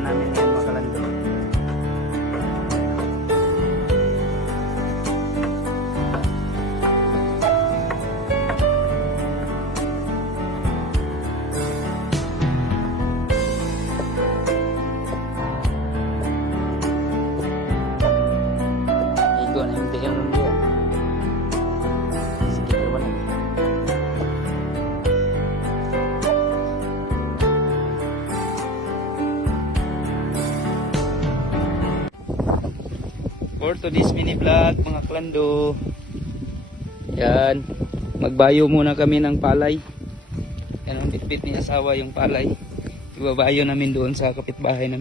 dadaanan namin ngayon mga kalando. Igo na yung tiyan ng dia. Sige, pero wala. For today's mini vlog mga klando, yan, magbayo muna kami ng palay. Yan ang bitbit ni asawa yung palay, ibabayo namin doon sa kapitbahay namin.